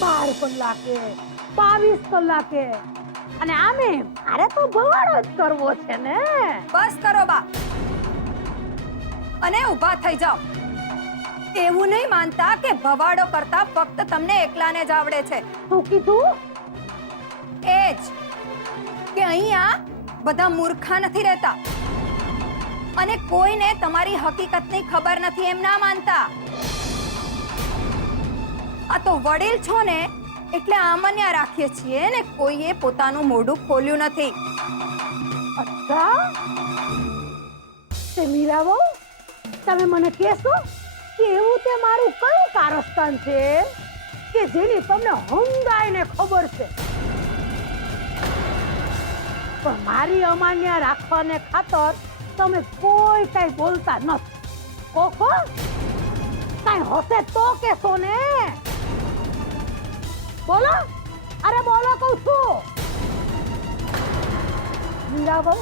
12 કલાકે 22 કલાકે અને આમે મારે તો ભવાડો જ કરવો છે ને. બસ કરો બા અને ઊભા થઈ જાઓ. એવું નહીં માનતા કે ભવાડો કરતા ફક્ત તમને એકલાને જ આવડે છે. શું કીધું? એ જ કે અહીંયા બધા મૂર્ખા નથી રહેતા અને કોઈને તમારી હકીકતની ખબર નથી એમ ના માનતા. આ તો વડીલ છો ને એટલે આમન્યા રાખીએ છીએ ને કોઈએ પોતાનું મોઢું ખોલ્યું નથી. અચ્છા તે મીરાબો તમે મને કહેશો કે એવું તે મારું કયું કારસ્તાન છે કે જેની તમને હંગાઈને ખબર છે પણ મારી અમાન્ય રાખવાને ખાતર તમે કોઈ કઈ બોલતા નથી. કોકો કઈ હશે તો કેશો ને. બોલો અરે બોલો કહું છું. મીરાબો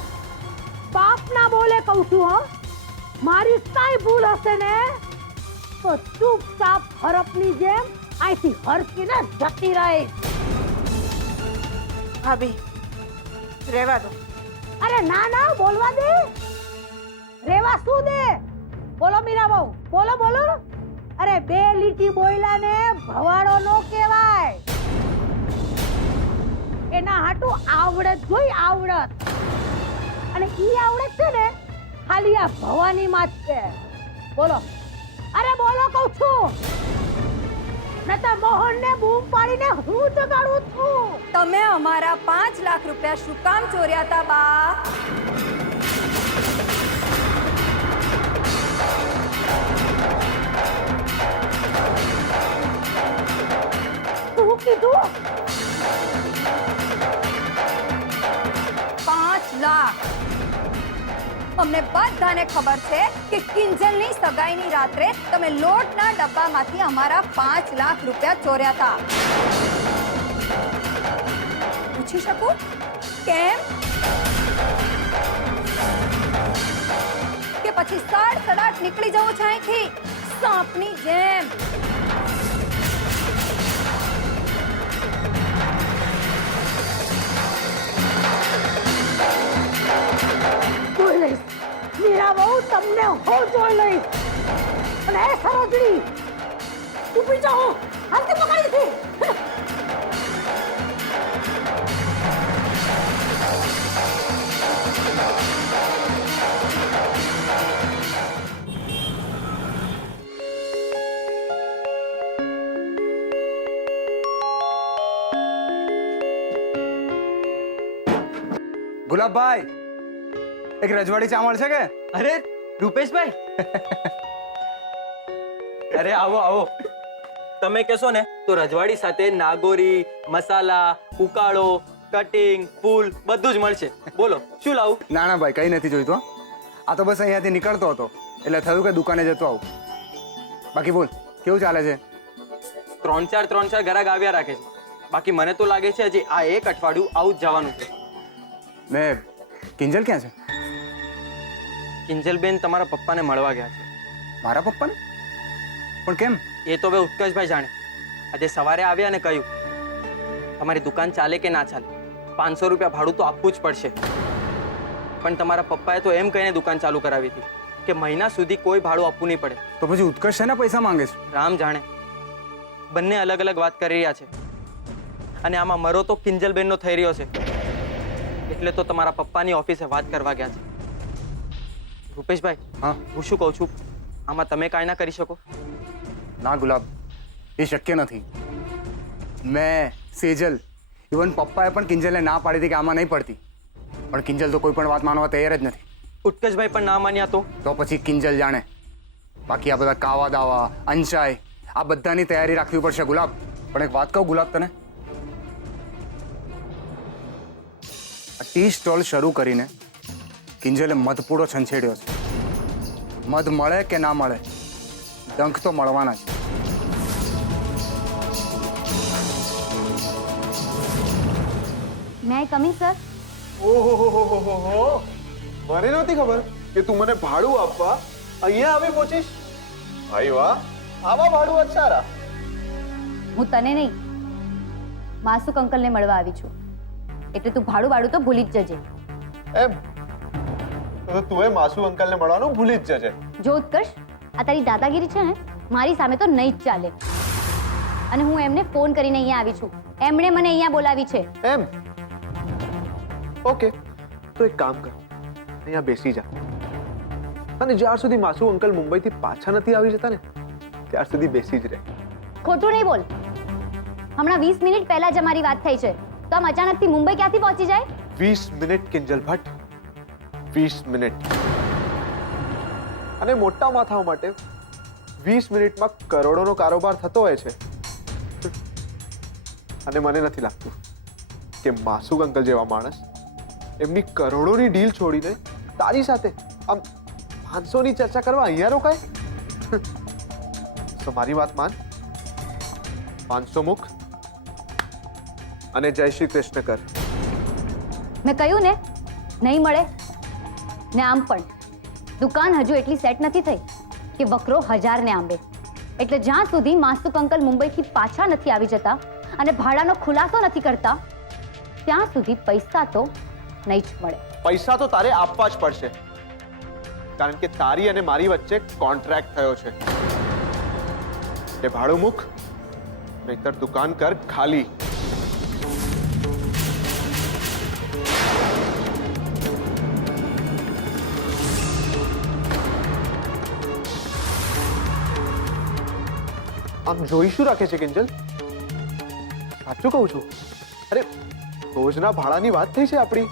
બાપ ના બોલે કહું છું. હા મારી કઈ ભૂલ હશે ને તો ચૂપચાપ હરપની જેમ અહીંથી હરકીને જતી રહી. ભાભી રહેવા દો. અરે ના ના બોલવા દે. રેવા શું દે? બોલો મીરાબો બોલો બોલો. અરે બે લીટી બોયલાને ભવાડો નો કહેવાય. એના હાટુ આવડત જોઈ આવડત અને ઈ આવડત છે ને ખાલી આ ભવાની માં જ છે. બોલો અરે બોલો કહું છું નતર મોહન ને બૂમ પાડીને હું જગાડું છું. તમે અમારા 5 લાખ રૂપિયા શું કામ ચોર્યા હતા બા? શું કીધું? 5 લાખ. અમને બધાને ખબર છે કે કિંજલની સગાઈની રાત્રે તમે લોટના ડબ્બામાંથી અમારા 5 લાખ રૂપિયા ચોર્યા હતા. પૂછી શકું કેમ? કે પછી સડસડાટ નીકળી જવું છે અહીંથી સાપની જેમ? જોઈ લઈશ મીરાબો તમને હું જોઈ લઈશ. અને એ સરોજડી ઊભી જાઓ હાથે પકડી છે. ગુલાબભાઈ એક રજવાડી ચાવલ છે કે? અરે રૂપેશભાઈ અરે આવો આવો. તમે કહેશો ને તો રજવાડી સાથે નાગોરી, મસાલા, ઉકાળો, કટિંગ, ફૂલ બધું જ મળશે. બોલો શું લાવું? ના ના ભાઈ કઈ નથી જોઈતું. આ તો બસ અહીંયાથી નીકળતો હતો એટલે થયું કે દુકાને જતો આવું. બાકી બોલ કેવું ચાલે છે? ત્રણ ચાર ગ્રાહક આવ્યા રાખે છે. બાકી મને તો લાગે છે હજી આ એક અઠવાડિયું આવું જ જવાનું છે. ને કિંજલ ક્યાં છે? કિંજલબેન તમારા પપ્પાને મળવા ગયા છે. મારા પપ્પાને? પણ કેમ? એ તો હવે ઉત્કર્ષભાઈ જાણે. આજે સવારે આવ્યા અને કહ્યું તમારી દુકાન ચાલે કે ના ચાલે 500 રૂપિયા ભાડું તો આપવું જ પડશે. પણ તમારા પપ્પાએ તો એમ કહીને દુકાન ચાલુ કરાવી હતી કે મહિના સુધી કોઈ ભાડું આપવું નહીં પડે. તો પછી ઉત્કર્ષ શેના પૈસા માંગે છે? રામ જાણે. બંને અલગ અલગ વાત કરી રહ્યા છે અને આમાં મરો તો કિંજલબેનનો થઈ રહ્યો છે. એટલે તો તમારા પપ્પાની ઓફિસે વાત કરવા ગયા છે. રૂપેશભાઈ હા હું શું કહું છું આમાં તમે કાંઈ ના કરી શકો? ના ગુલાબ એ શક્ય નથી. મેં સેજલ ઇવન પપ્પાએ પણ કિંજલને ના પાડી હતી કે આમાં નહીં પડતી. પણ કિંજલ તો કોઈ પણ વાત માનવા તૈયાર જ નથી. ઉત્કર્ષભાઈ પણ ના માન્યા તો પછી કિંજલ જાણે. બાકી આ બધા કાવા દાવા અંશાય આ બધાની તૈયારી રાખવી પડશે ગુલાબ. પણ એક વાત કહું ગુલાબ તને, ટી સ્ટોલ શરૂ કરીને કિંજલે મધપૂડો છંછેડ્યો છે. મધ મળે કે ના મળે ડંખ તો મળવાના છે. મે આઈ કમિંગ સર? ઓહો મને નહોતી ખબર કે તું મને ભાડું આપવા અહીંયા આવી પહોંચીશ. ભાઈ વાહ, આવા ભાડું જ સારા. હું તને નહીં માસુક અંકલને મળવા આવી છું, એટલે તું ભાડું તો ભૂલી જ જજે. એમ તો તું માસુ અંકલને મળવાનું ભૂલી જ જજે. જો ઉત્કર્ષ, આ તારી દાદાગીરી છે ને, મારી સામે તો નહીં જ ચાલે. અને હું એમને ફોન કરીને અહીંયા આવી છું, એમણે મને અહીંયા બોલાવી છે. એમ ઓકે, તો એક કામ કર, અહીંયા બેસી જા અને જ્યાર સુધી માસુ અંકલ મુંબઈથી પાછા નથી આવી જતા ને ત્યાર સુધી બેસી જ રહે. ખોટું નહીં બોલ. હમણાં 20 મિનિટ પહેલા જ અમારી વાત થઈ છે, તો આમ અચાનકથી મુંબઈ ક્યાંથી પહોંચી જાય? 20 મિનિટ કિંજલ ભટ્ટ, 20 મિનિટ. અને મોટા માથાઓ માટે 20 મિનિટમાં કરોડોનો કારોબાર થતો હોય છે. અને મને નથી લાગતું કે માસુક અંકલ જેવા માણસ એમની કરોડોની ડીલ છોડીને તારી સાથે આમ 500ની ચર્ચા કરવા અહીંયા રોકાય. તો મારી વાત માન, 500 મુક અને જય શ્રી કૃષ્ણ કર. મેં કહ્યું ને, નહીં મળે. ને આમ પણ દુકાન હજુ એટલી સેટ નથી થઈ કે વકરો 1000 ને આંબે. એટલે જ્યાં સુધી માસુક અંકલ મુંબઈથી પાછા નથી આવી જતા અને ભાડાનો ખુલાસો નથી કરતા, ત્યાં સુધી પૈસા તો નહીં જ મળે. પૈસા તો તારે આપવા જ પડશે, કારણ કે તારી અને મારી વચ્ચે કોન્ટ્રાક્ટ થયો છે. એ ભાડું મૂક, નહીતર દુકાન કર ખાલી. આમ જોઈ શું રાખે છે કિંજલ? સાચું કહું છું. અરે રોજના ભાડાની વાત થઈ છે આપણી,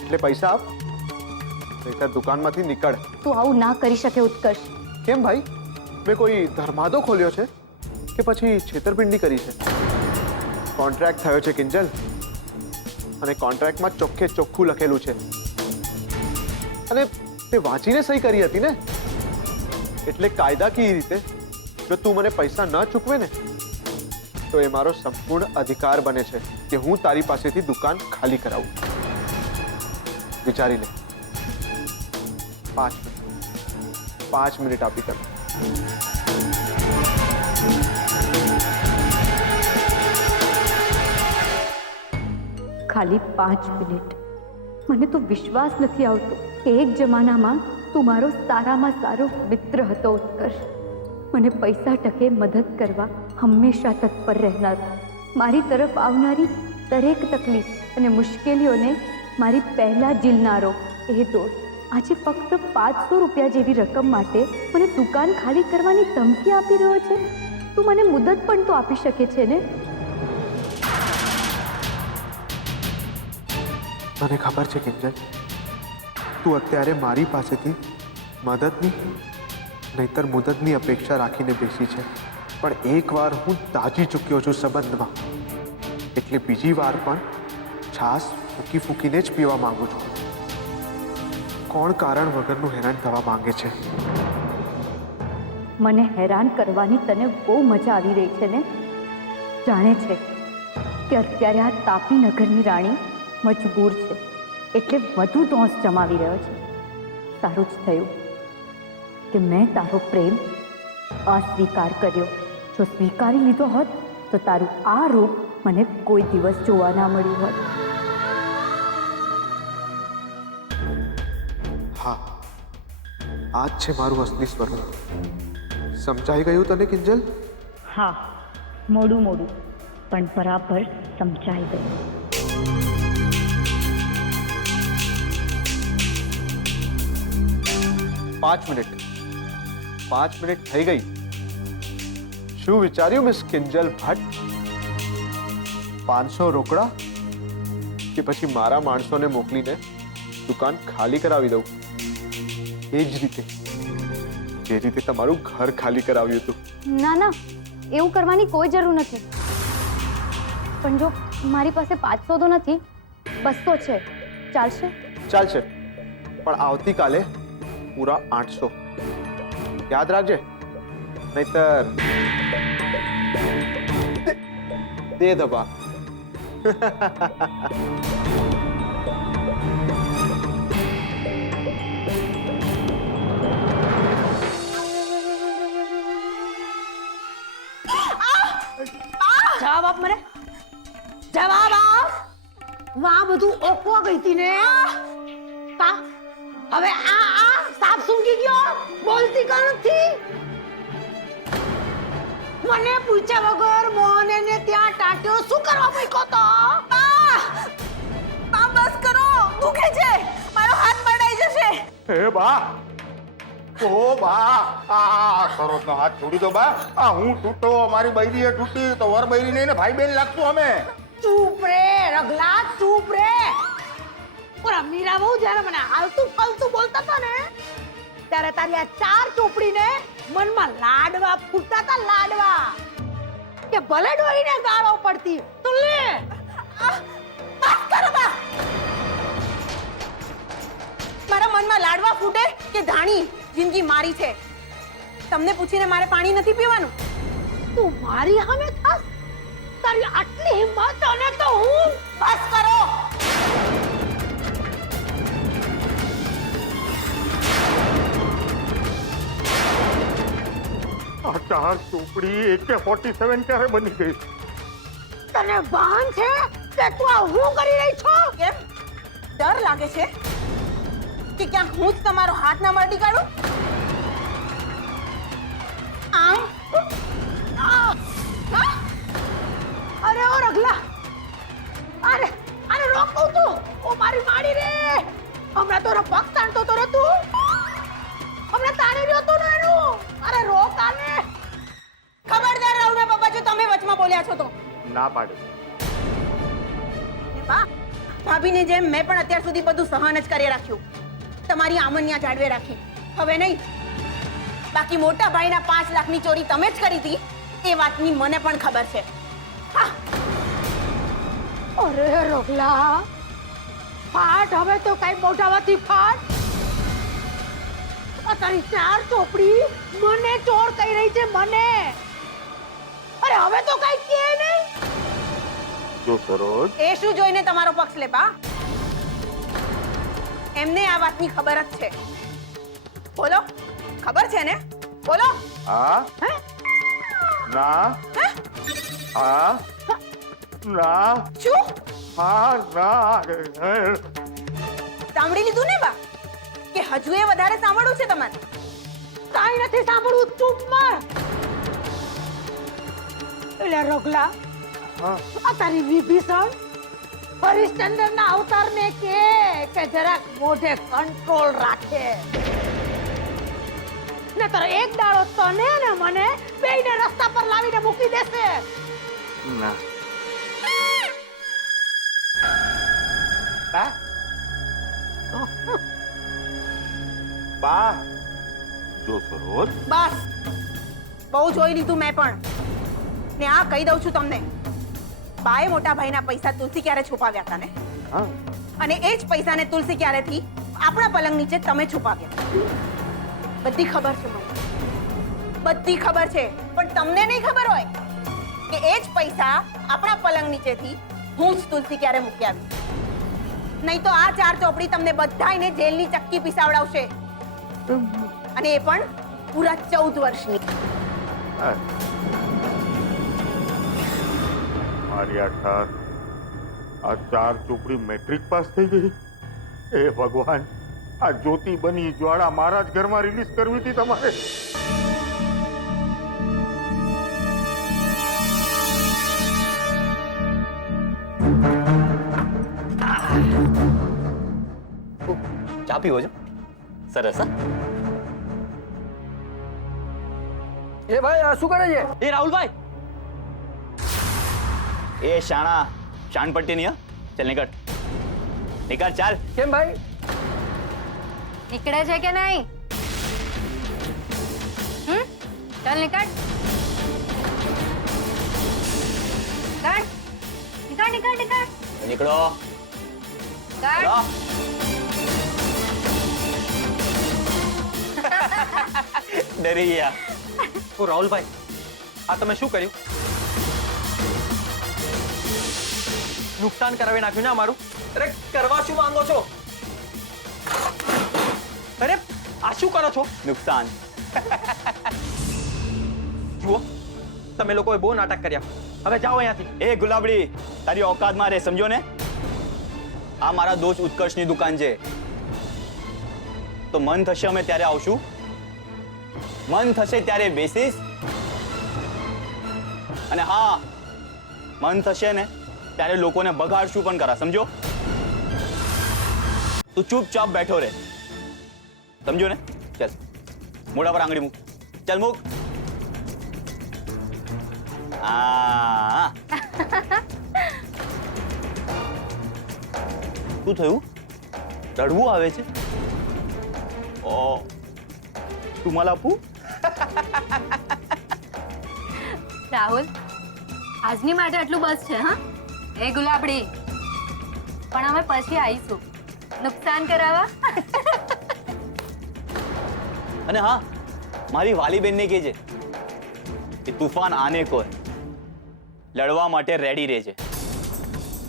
એટલે પૈસા આપ, નહીતર દુકાનમાંથી નીકળ. તું આવું ના કરી શકે ઉત્કર્ષ. કેમ ભાઈ, મેં કોઈ ધર્માદો ખોલ્યો છે કે પછી છેતરપિંડી કરી છે? કોન્ટ્રાક્ટ થયો છે કિંજલ, અને કોન્ટ્રાક્ટમાં ચોખ્ખે ચોખ્ખું લખેલું છે. અને તે વાંચીને સહી કરી હતી ને, એટલે કાયદાકીય રીતે જો તું મને પૈસા ન ચૂકવે ને તો એ મારો સંપૂર્ણ અધિકાર બને છે કે હું તારી પાસેથી દુકાન ખાલી કરાવું. વિચારી લે. 5 મિનિટ આપી તને. ખાલી 5 મિનિટ. મને તો વિશ્વાસ નથી આવતો કે એક જમાનામાં તું મારો સારામાં સારો મિત્ર હતો ઉત્કર્ષ. મને પૈસા ટકે મદદ કરવા હંમેશા તત્પર રહેનાર, મારી તરફ આવનારી દરેક તકલીફ અને મુશ્કેલીઓને મારી પહેલા ઝીલનારો એ દોસ્ત આજે ફક્ત 500 રૂપિયા જેવી રકમ માટે મને દુકાન ખાલી કરવાની ધમકી આપી રહ્યો છે. તું મને મુદત પણ તો આપી શકે છે ને? મને ખબર છે કિંજલ, તું અત્યારે મારી પાસેથી મદદની નહીતર મુદતની અપેક્ષા રાખીને બેસી છે, પણ એકવાર હું દાજી ચૂક્યો છું સંબંધમાં, એટલે બીજી વાર પણ છાસ ફૂકી ફૂકીને જ પીવા માંગુ છું. કોણ કારણ વગરનું હેરાન થવા માંગે છે? મને હેરાન કરવાની તને બહુ મજા આવી રહી છે ને? જાણે છે કે અત્યારે આ તાપી નગરની રાણી મજબૂર છે, એટલે વધુ દોષ જમાવી રહ્યો છે. સારું જ થયું કે મેં તારો પ્રેમ અસ્વીકાર કર્યો. જો સ્વીકારી લીધો હોત તો તારું આ રૂપ મને કોઈ દિવસ જોવા ના મળ્યું હોત. હા, આ જ છે મારું અસલી સ્વરૂપ. સમજાઈ ગયું તને કિંજલ? હા, મોડું પણ બરાબર સમજાઈ ગયું. પાંચ મિનિટ થઈ ગઈ. શું વિચાર્યું મિસ કિંજલ ભટ્ટ? 500 રોકડા કે પછી મારા માણસોને મોકલીને દુકાન ખાલી કરાવી દઉં? એ જ રીતે જે રીતે તમારું ઘર ખાલી કરાવ્યું હતું. ના ના, એવું કરવાની કોઈ જરૂર નથી. પણ જો મારી પાસે 500 તો નથી, 200 છે. ચાલશે? ચાલશે, પણ આવતીકાલે પૂરા 800. યાદ રાખજે, નહીતર દે દબા. જવાબ આપ મને. જવાબ આપ. વાં બધું ઓકવા ગઈ હતી ને કા હવે આ સાપ સૂંઘી ગયો બોલતી કા નથી. મને પૂછ્યા વગર મોહને ને ત્યાં ટાટ્યો શું કરવા મૂક્યો તો? બસ કરો, દુખે છે, મારો હાથ બળાઈ જશે. હે બા ઓ બા આ સરોજનો હાથ છોડી દો બા. આ હું તૂટો મારી બૈરીએ તૂટી તો વર બૈરી નહીં ને ભાઈ બેન લાગતું અમે. ચૂપ રે રગલા, ચૂપ રે. ઓરા મીરા બહુ જ્યારે મને આલતું ફલતું બોલતા હતા ને ત્યારે તારી આ ચાર ચોપડીને મનમાં લાડવા ફૂટતા હતા, લાડવા કે ભલે ડોહીને ગાળો પડતી તો લે. બસ કરો બા. મારા મનમાં લાડવા ફૂટે કે ધાણી જિંદગી મારી છે. તમને પૂછીને મારે પાણી નથી પીવાનું. તું મારી સામે થાસ? તારી આટલી હિંમત અને તો હું. બસ કરો. આ ચાર ચોપડી AK-47 ક્યારે બની ગઈ? તને ભાન છે કે તું આ હું કરી રહી છો? કેમ ડર લાગે છે કે ક્યાંક હું જ તમારો હાથ ના મરડી કાઢું? આમ અરે ઓ રગલા, અરે અરે રોક કહું તું. ઓ મારી માડી રે, હમણાં તો પગ તાણતો તો રે તું. હમણાં તાણી રહ્યો તો ને એનું. અરે રોક આને. ખબરદાર રહો ને પપ્પા, જો તમે વચમાં બોલ્યા છો તો. ના પાડે. ને બા, ભાભીને જેમ મેં પણ અત્યાર સુધી બધું સહન જ કરી રાખ્યું. તમારી આમન્યા જાળવે રાખી. હવે નહીં. બાકી મોટા ભાઈના 5 લાખની ચોરી તમે જ કરી હતી એ વાતની મને પણ ખબર છે. હા, અરે રગલા, ફાટ હવે તો કઈ મોઢામાંથી ફાટ. આ તારી ચાર ચોપડી મને ચોર કહી રહી છે, મને. અરે હવે તો કઈ કે નહીં. જો સરોજ એ શું જોઈને તમારો પક્ષ લે બા? એમને આ વાતની ખબર જ છે. બોલો, ખબર છે ને? બોલો. હા હે? ના હા ના શું હા ના સાંભળી લીધું ને બા કે હજુ એ વધારે સાંભળવું છે તમારે? કાઈ નથી સાંભળવું, ચૂપ માર. એટલે રગલા, હા આ તારી વિભીષણ હરિશ્ચંદ્રના અવતારને કે જરાક મોઢે કંટ્રોલ રાખે. નતર એક દાડો તને ને મને બેયને રસ્તા પર લાવીને મૂકી દેશે. ના બા બા જો સરોજ બસ, બહુ જોઈ લીધું મેં પણ. ને આ કહી દઉં છું તમને, બાએ મોટા ભાઈના પૈસા તુલસી ક્યારે છુપાવ્યા હતા ને? હા અને એ જ પૈસાને તુલસી ક્યારેથી આપણા પલંગ નીચે તમે છુપાવ્યા. બધી ખબર છે મને, બધી ખબર છે. પણ તમને નહીં ખબર હોય કે એ જ પૈસા આપણા પલંગ નીચેથી હું જ તુલસી ક્યારે મૂકી આવી. નહીં તો આ ચાર ચોપડી તમને બધાયને જેલની ચક્કી પીસાવડાવશે. અને એ પણ પૂરા 14 વર્ષની. મારી આ ચાર ચોપડી મેટ્રિક પાસ થઈ ગઈ. એ ભગવાન, આ જ્યોતિ બની જ્વાળા મારા જ ઘરમાં રિલીઝ કરવી હતી તમારે. ચા પીવો છો? સરસ. હા એ ભાઈ આ શું કરે છે? એ રાહુલભાઈ, એ શાણા શાનપટ્ટી નહીં. ચાલ નીકળ નીકળ ચાલ. કેમ ભાઈ? નીકળે છે કે નહીં? ચાલ નીકળ. નીકળ નીકળ નીકળ નીકળો નીકળ. ડરી ગયા. ઓ રાહુલભાઈ, આ તમે શું કર્યું? નુકસાન કરાવી નાખ્યું ને અમારું. અરે કરવા શું માંગો છો? અરે આ શું કરો છો? નુકસાન. જુઓ, તમે લોકોએ બહુ નાટક કર્યા. હવે જાઓ અહીંયાથી. એ ગુલાબડી, તારી ઓકાતમાં રહે, સમજો ને? આ મારા દોસ્ત ઉત્કર્ષની દુકાન છે. તો મન થશે અમે ત્યારે આવશું, મન થશે ત્યારે બેસીશ, અને હા, મન થશે ને ત્યારે લોકોને બગાડશું પણ કરા, સમજો? તું ચૂપચાપ બેઠો રહે, સમજો ને? ચાલ, મોઢા પર આંગળી મૂક. ચાલ મૂક. આ શું થયું? રડવું આવે છે? ઓ, તું मला આપું? રાહુલ, આજની માટે આટલું બસ છે. હા એ ગુલાબડી, પણ અમે પછી આવીશું નુકસાન કરાવવા. અને હા, મારી વાલી બેનને કહેજે કે તુફાન આને કો હે, લડવા માટે રેડી રહેજે.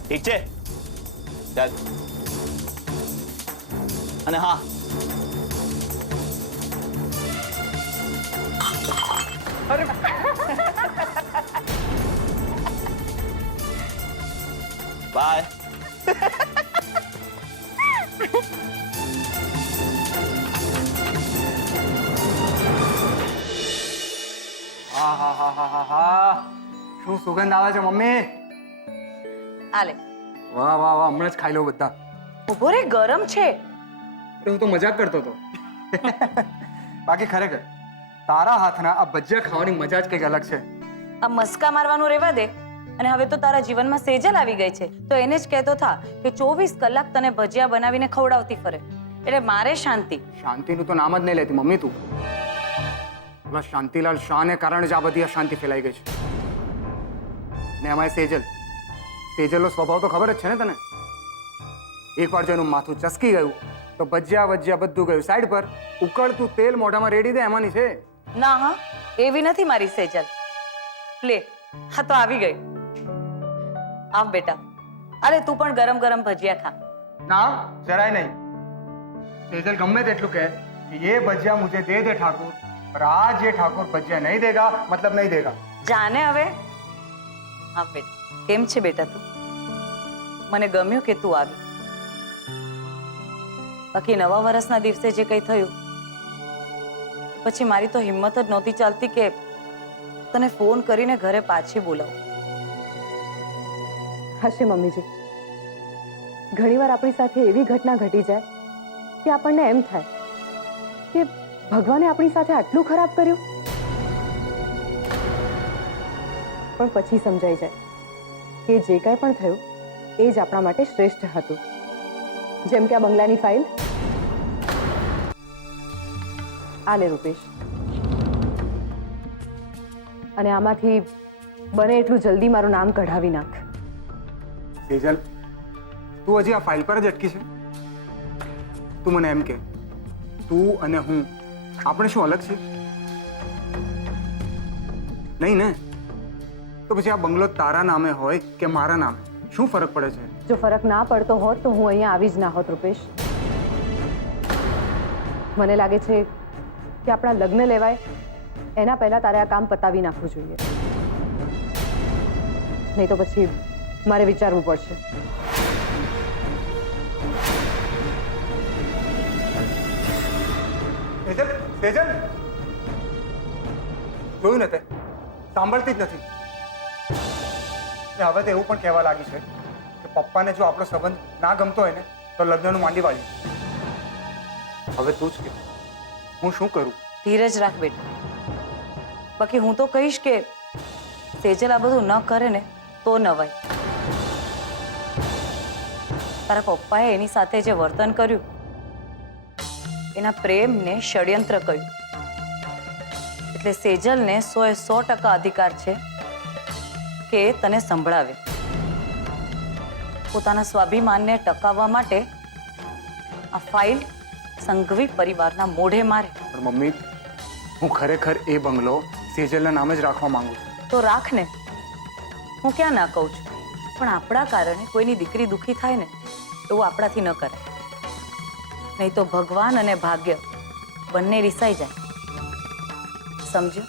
ઠીક છે? ચાલ. અને હા, બાય. હા હા હા હા હા હા, શું સુગંધ આવે છે મમ્મી. આલે વાહ વાહ વાહ, હમણાં જ ખાઈ લો બધા. ઉભો રે, ગરમ છે. અરે હું તો મજાક કરતો હતો. બાકી ખરેખર તારા હાથના આ ભજીયા ખાવાની મજા જ કંઈક અલગ છે. આ મસ્કા મારવાનું રહેવા દે, અને હવે તો તારા જીવનમાં સેજલ આવી ગઈ છે, તો એને જ કહેતો થા કે 24 કલાક તને ભજીયા બનાવીને ખવડાવતી ફરે, એટલે મારે શાંતિ. શાંતિનું તો નામ જ નહીં લેતી મમ્મી તું. પેલા શાંતિલાલ શાહને કારણે જ આ બધી અશાંતિ ફેલાઈ ગઈ છે. ને એમાં સેજલનો સ્વભાવ તો ખબર જ છે ને તને. એકવાર જો એનું માથું ચસકી ગયું તો ભજીયા ભજીયા બધું ગયું સાઈડ પર. ઉકળતું તેલ મોઢામાં રેડી દે એમાંની છે. ના હા, એવી નથી મારી સેજલ. લે, હા તો આવી ગઈ. આવ બેટા, અરે તું પણ ગરમ ગરમ ભજીયા ખા. ના, જરાય નહીં. सेजल गम्मे तेटलू कहे कि ये भजिया मुझे दे दे ठाकुर, पर आज ये ठाकुर भजिया नहीं देगा, मतलब नहीं देगा. જાને હવે. હા બેટા, કેમ છે બેટા તું? મને ગમ્યું કે તું આવી. બાકી નવા વર્ષના દિવસે જે કંઈ થયું પછી મારી તો હિંમત જ નહોતી ચાલતી કે તને ફોન કરીને ઘરે પાછી બોલાવું. હશે મમ્મીજી, ઘણીવાર આપણી સાથે એવી ઘટના ઘટી જાય કે આપણને એમ થાય કે ભગવાને આપણી સાથે આટલું ખરાબ કર્યું. પણ પછી સમજાઈ જાય કે જે કાંઈ પણ થયું એ જ આપણા માટે શ્રેષ્ઠ હતું. જેમ કે આ બંગલાની ફાઇલ. આ લે રૂપેશ, અને આમાંથી બને એટલું જલ્દી મારું નામ કઢાવી નાખ. सेजल, तू हजी आ फाइल पर ज अटकी है. तू मने एम के तू अने हूँ આપણે શું અલગ છે? નહીં ને? તો પછી આ બંગલો તારા નામે હોય કે મારા નામે, શું ફરક પડે છે? જો ફરક ના પડતો હોત તો હું અહીંયા આવી જ ના હોત રૂપેશ. મને લાગે છે કે આપણા લગ્ન લેવાય એના પહેલા તારે આ કામ પતાવી નાખવું જોઈએ, નહીં તો પછી મારે વિચારવું પડશે. સેજલ, સેજલ, જોયું ને તે સાંભળતી જ નથી. હવે તો એવું પણ કહેવા લાગી છે કે પપ્પાને જો આપણો સંબંધ ના ગમતો હોય ને તો લગ્નનું માંડી વાળી. હવે તું જ કે હું શું કરું? ધીરજ રાખ બેટા. બાકી હું તો કહીશ કે સેજલ આ બધું ન કરે ને તો નવાય. તારા પપ્પાએ એની સાથે જે વર્તન કર્યું એના પ્રેમને ષડયંત્ર કહ્યું, એટલે સેજલને 100% અધિકાર છે કે એ તને સંભળાવે. પોતાના સ્વાભિમાનને ટકાવવા માટે આ ફાઇલ સંઘવી પરિવારના મોઢે મારે. પણ મમ્મી, હું ખરેખર એ બંગલો સેજલના નામે જ રાખવા માંગુ છું. તો રાખ ને, હું ક્યાં ના કહું છું, પણ આપણા કારણે કોઈની દીકરી દુઃખી થાય ને એવું આપણાથી ન કરાય, નહીં તો ભગવાન અને ભાગ્ય બંને રિસાઈ જાય. સમજો?